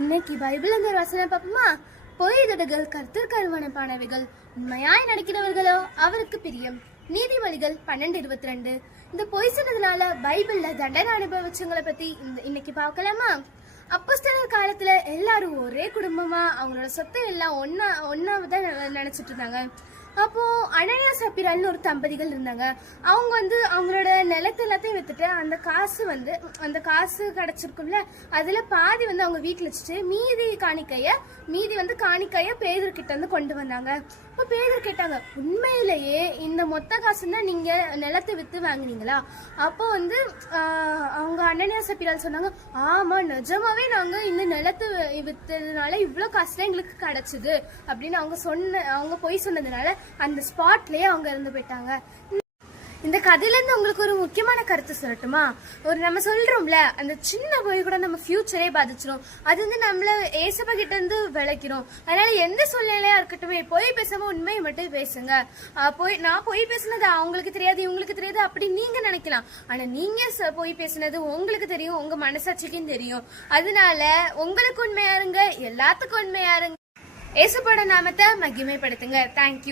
இன்னைக்கு பைபிள் அந்த ஒரு வசனம் பார்ப்போமா? பொய்தடுகள் கர்த்தர் கருவனப்பானவைகள், உண்மையாய் நடிக்கிறவர்களோ அவருக்கு பிரியம். நீதிமொழிகள் 12:22. இந்த பொய் சொன்னதுனால பைபிள்ல தண்டனை அனுபவிச்சவங்களை பத்தி இன்னைக்கு பார்க்கலாமா? அப்போஸ்தலர் காலத்துல எல்லாரும் ஒரே குடும்பமா அவங்களோட சொத்தை எல்லாம் ஒன்னாவதான் நினைச்சிட்டு இருந்தாங்க. அப்போ அனனியா சப்பீரால்னு ஒரு தம்பதிகள் இருந்தாங்க. அவங்க அவங்களோட நிலத்தை எல்லாத்தையும் வித்துட்டு அந்த காசு கிடைச்சிருக்கும்ல, அதுல பாதி அவங்க வீட்டுல வச்சுட்டு மீதி காணிக்கைய பேதர்கிட்ட கொண்டு வந்தாங்க. இப்போ பேதர் கேட்டாங்க, உண்மையிலேயே இந்த மொத்த காசு தான் நீங்க நிலத்தை வித்து வாங்கினீங்களா? அப்போ அவங்க அனனியா சப்பீரால் சொன்னாங்க, ஆமா நிஜமாவே நாங்க இந்த நிலத்தை வித்ததுனால இவ்வளவு காசுலாம் எங்களுக்கு கிடைச்சது அப்படின்னு அவங்க பொய் சொன்னதுனால அந்த ஸ்பாட்லயே அவங்க இறந்து போயிட்டாங்க. இந்த கதையில இருந்து உங்களுக்கு ஒரு முக்கியமான கருத்து சொல்லட்டுமா? நம்ம சொல்றோம்ல, அந்த சின்ன பொய் கூட நம்ம ஃபியூச்சரே பாதிச்சிடும். அது நம்மள ஏசப்பா கிட்ட இருந்து விளைக்கிறோம். அதனால எந்த சூழ்நிலையா இருக்கட்டுமே பொய் பேசாம உண்மையை மட்டும் பேசுங்க. நான் பொய் பேசுனது அவங்களுக்கு தெரியாது, இவங்களுக்கு தெரியாது அப்படி நீங்க நினைக்கலாம். ஆனா நீங்க பொய் பேசுனது உங்களுக்கு தெரியும், உங்க மனசாட்சிக்கும் தெரியும். அதனால உங்களுக்கு உண்மையா இருங்க, எல்லாத்துக்கும் உண்மையா இருங்க. ஏசப்போட நாமத்தை மகிமைப்படுத்துங்க. தேங்க்யூ.